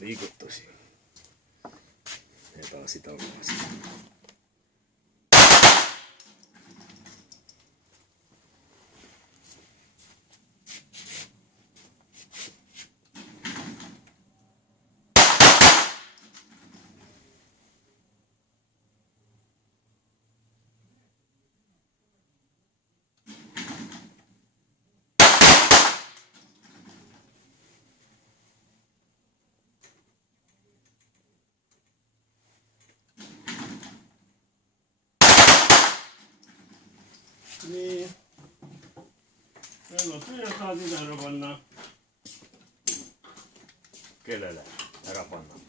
neid liigutusi edasi-tagasi. Nii. Relvad üle saad ära panna. Kellele ära panna?